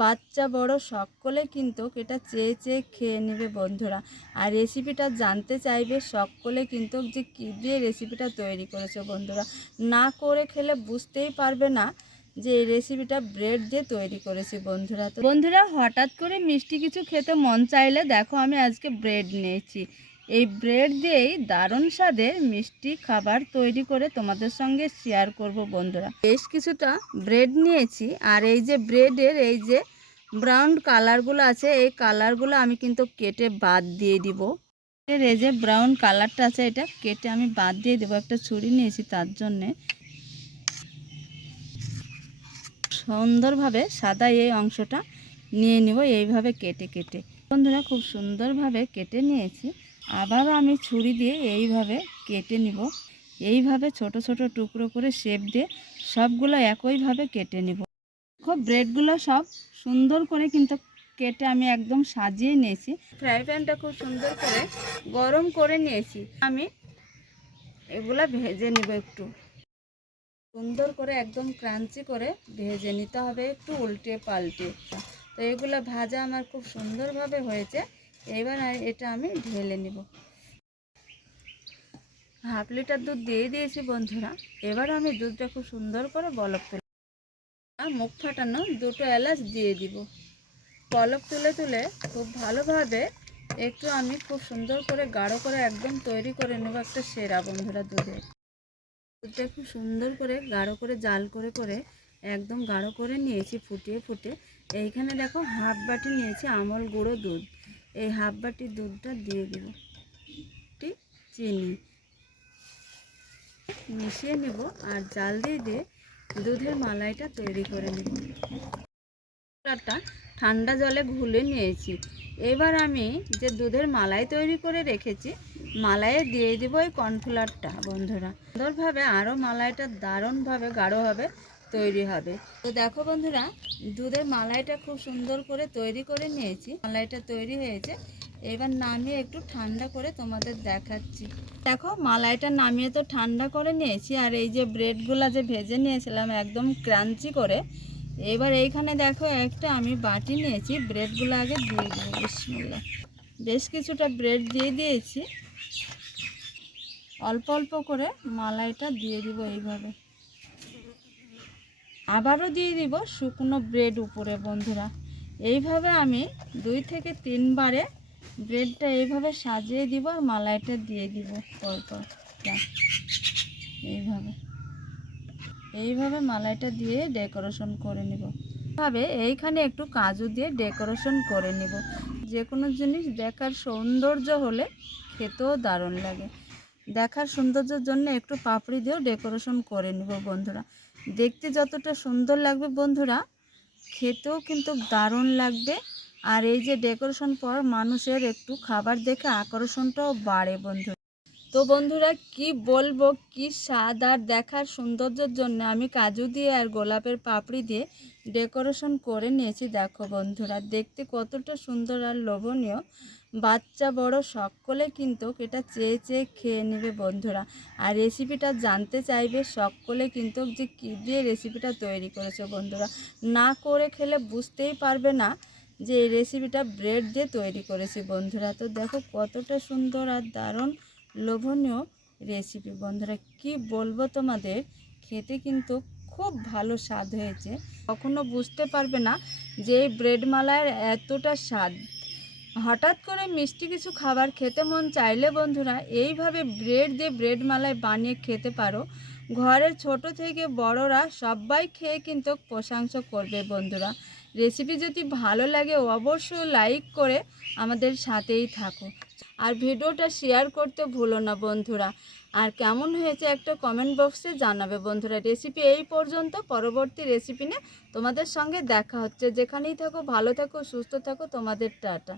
বাচ্চা বড় সকলে কিন্তু এটা চেয়ে চেয়ে খেয়ে নেবে বন্ধুরা। আর রেসিপিটা জানতে চাইবে সকলে কিন্তু যে কী দিয়ে রেসিপিটা তৈরি করেছে বন্ধুরা। না করে খেলে বুঝতেই পারবে না যে এই রেসিপিটা ব্রেড দিয়ে তৈরি করেছি বন্ধুরা। তো বন্ধুরা, হঠাৎ করে মিষ্টি কিছু খেতে মন চাইলে দেখো আমি আজকে ব্রেড নিয়েছি। এই ব্রেড দিয়েই দারুণ স্বাদের মিষ্টি খাবার তৈরি করে তোমাদের সঙ্গে শেয়ার করব বন্ধুরা। বেশ কিছুটা ব্রেড নিয়েছি, আর এই যে ব্রেডের এই যে ব্রাউন কালারগুলো আছে, এই কালারগুলো আমি কিন্তু কেটে বাদ দিয়ে দিব। এই যে ব্রাউন কালারটা আছে এটা কেটে আমি বাদ দিয়ে দেবো। একটা ছুরি নিয়েছি তার জন্যে। সুন্দরভাবে সাদা এই অংশটা নিয়ে নিব এইভাবে কেটে কেটে। বন্ধুরা, খুব সুন্দরভাবে কেটে নিয়েছি। আবারও আমি ছুরি দিয়ে এইভাবে কেটে নিব। এইভাবে ছোট ছোট টুকরো করে শেপ দিয়ে সবগুলো একইভাবে কেটে নিব। খুব ব্রেডগুলো সব সুন্দর করে কিন্তু কেটে আমি একদম সাজিয়ে নিয়েছি। ফ্রাই প্যানটা খুব সুন্দর করে গরম করে নিয়েছি। আমি এগুলা ভেজে নিব। একটু সুন্দর করে একদম ক্রাঞ্চি করে ভেজে নিতে হবে, একটু উল্টে পাল্টে। তো এগুলো ভাজা আমার খুব সুন্দরভাবে হয়েছে। এবার এটা আমি ঢেলে নিব। হাফ লিটার দুধ দিয়ে দিয়েছি বন্ধুরা। এবার আমি দুধটা খুব সুন্দর করে বলক তুলে মুখ ফাটানো দুটো এলাচ দিয়ে দিব। বলক তুলে তুলে খুব ভালোভাবে একটু আমি খুব সুন্দর করে গাঢ় করে একদম তৈরি করে নেব একটা সেরা বন্ধুরা। দুধটা খুব সুন্দর করে গাঢ় করে জাল করে করে একদম গাঢ় করে নিয়েছি ফুটিয়ে ফুটে। এইখানে দেখো হাফ বাটি নিয়েছি আমল গুঁড়ো দুধ। এই হাফ বাটি দুধটা দিয়ে দেব। চিনি মিশিয়ে নেব আর জাল দিয়ে দিয়ে দুধের মালাইটা তৈরি করে নেব। ঠান্ডা জলে ঘুলে নিয়েছি। এবার আমি যে দুধের মালাই তৈরি করে রেখেছি মালাইয়ে দিয়ে দেব এই কর্নফ্লাওয়ারটা বন্ধুরা। সুন্দরভাবে আরও মালাইটা দারুণভাবে গাঢ় হবে তৈরি হবে। তো দেখো বন্ধুরা, দুধের মালাইটা খুব সুন্দর করে তৈরি করে নিয়েছি। মালাইটা তৈরি হয়েছে। এবার নামিয়ে একটু ঠান্ডা করে তোমাদের দেখাচ্ছি। দেখো মালাইটা নামিয়ে তো ঠান্ডা করে নিয়েছি। আর এই যে ব্রেডগুলো যে ভেজে নিয়েছিলাম একদম ক্রাঞ্চি করে, এবার এইখানে দেখো একটা আমি বাটি নিয়েছি। ব্রেডগুলো আগে দিয়ে দেবো। বিসমিল্লাহ। বেশ কিছুটা ব্রেড দিয়ে দিয়েছি। অল্প অল্প করে মালাইটা দিয়ে দিব এইভাবে। আবারও দিয়ে দিব শুকনো ব্রেড উপরে বন্ধুরা। এইভাবে আমি 2 থেকে 3 বারে ব্রেডটা এইভাবে সাজিয়ে দিব আর মালাইটা দিয়ে দিব পরপর। এইভাবে মালাইটা দিয়ে ডেকোরেশন করে নেব। ভাবে এইখানে একটু কাজু দিয়ে ডেকোরেশন করে নেব। যে কোনো জিনিস দেখার সৌন্দর্য হলে খেতেও দারুণ লাগে। দেখার সৌন্দর্যের জন্য একটু পাপড়ি দিয়েও ডেকোরেশন করে নেব বন্ধুরা। দেখতে যতটা সুন্দর লাগবে বন্ধুরা, খেতেও কিন্তু দারুণ লাগবে। আর এই যে ডেকোরেশন পর মানুষের একটু খাবার দেখে আকর্ষণটাও বাড়ে বন্ধুরা। তো বন্ধুরা, কি বলবো, কি স্বাদ! আর দেখার সৌন্দর্যের জন্য আমি কাজু দিয়ে আর গোলাপের পাপড়ি দিয়ে ডেকোরেশন করে নিয়েছি। দেখো বন্ধুরা, দেখতে কতটা সুন্দর আর লোভনীয়। বাচ্চা বড় সকলে কিন্তু এটা চেয়ে চেয়ে খেয়ে নেবে বন্ধুরা। আর রেসিপিটা জানতে চাইবে সকলে কিন্তু যে কী দিয়ে রেসিপিটা তৈরি করেছে বন্ধুরা। না করে খেলে বুঝতেই পারবে না যে এই রেসিপিটা ব্রেড দিয়ে তৈরি করেছি বন্ধুরা। তো দেখো কতটা সুন্দর আর দারুণ লোভনীয় রেসিপি বন্ধুরা। কি বলবো তোমাদের, খেতে কিন্তু খুব ভালো স্বাদ হয়েছে। কখনো বুঝতে পারবে না যে এই ব্রেড মালাইয়ের এতটা স্বাদ। হঠাৎ করে মিষ্টি কিছু খাবার খেতে মন চাইলে বন্ধুরা এইভাবে ব্রেড দিয়ে ব্রেড মালাই বানিয়ে খেতে পারো। ঘরের ছোট থেকে বড়রা সবাই খেয়ে কিন্তু প্রশংসা করবে বন্ধুরা। রেসিপি যদি ভালো লাগে অবশ্যই লাইক করে আমাদের সাথেই থাকো। আর ভিডিওটা শেয়ার করতে ভুলো না বন্ধুরা। আর কেমন হয়েছে একটা কমেন্ট বক্সে জানাবে বন্ধুরা। রেসিপি এই পর্যন্ত। পরবর্তী রেসিপি নিয়ে তোমাদের সঙ্গে দেখা হচ্ছে। যেখানেই থাকো ভালো থাকো, সুস্থ থাকো। তোমাদের টাটা।